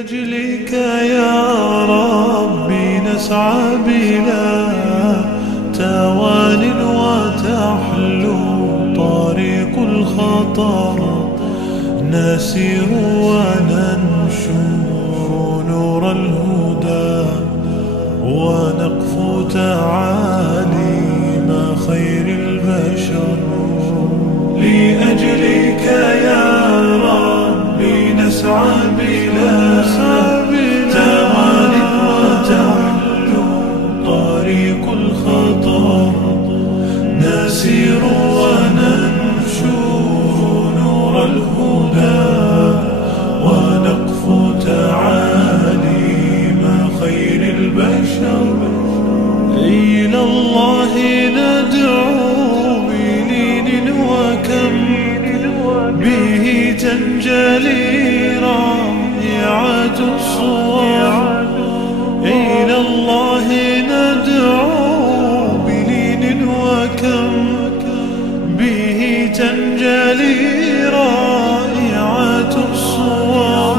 لأجلك يا ربي نسعى بلا توان وتحلو طريق الخطر، نسير وننشر نور الهدى، ونقفو تعاليم خير البشر. لأجلك يا ربي نسعى بلا توان وتحلو طريق الخطر، نسير وننشر نور الهدى، ونقفو تعاليم خير البشر. إلى الله ندعو بلين وكم به تنجلي رائعة الصور. إلى الله ندعو بلين وكم به تنجلي رائعة الصور،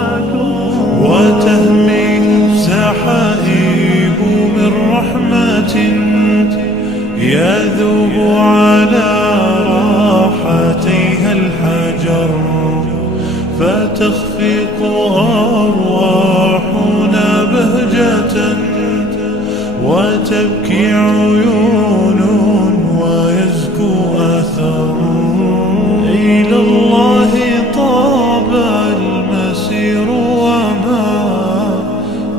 وتهمي سحائب من رحمة يذوب على راحتيها الحجر، فتخفق أرواحنا بهجة، وتبكي عيون ويزكو أثر. إلى الله طاب المسير وما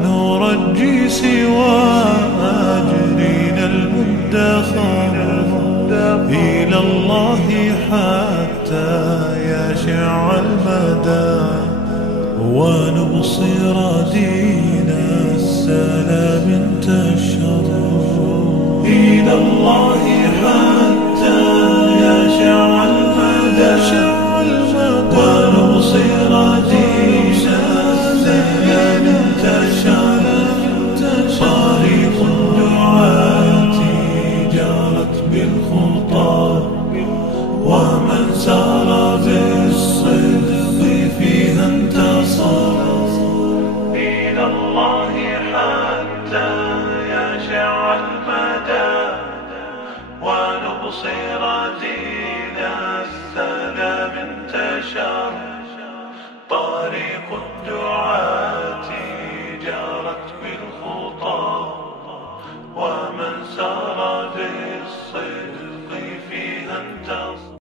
نرجي سوى أجرنا المدخر. إلى الله حتى يشع المدى، ونبصر دين السلام انتشر. إلى الله حتى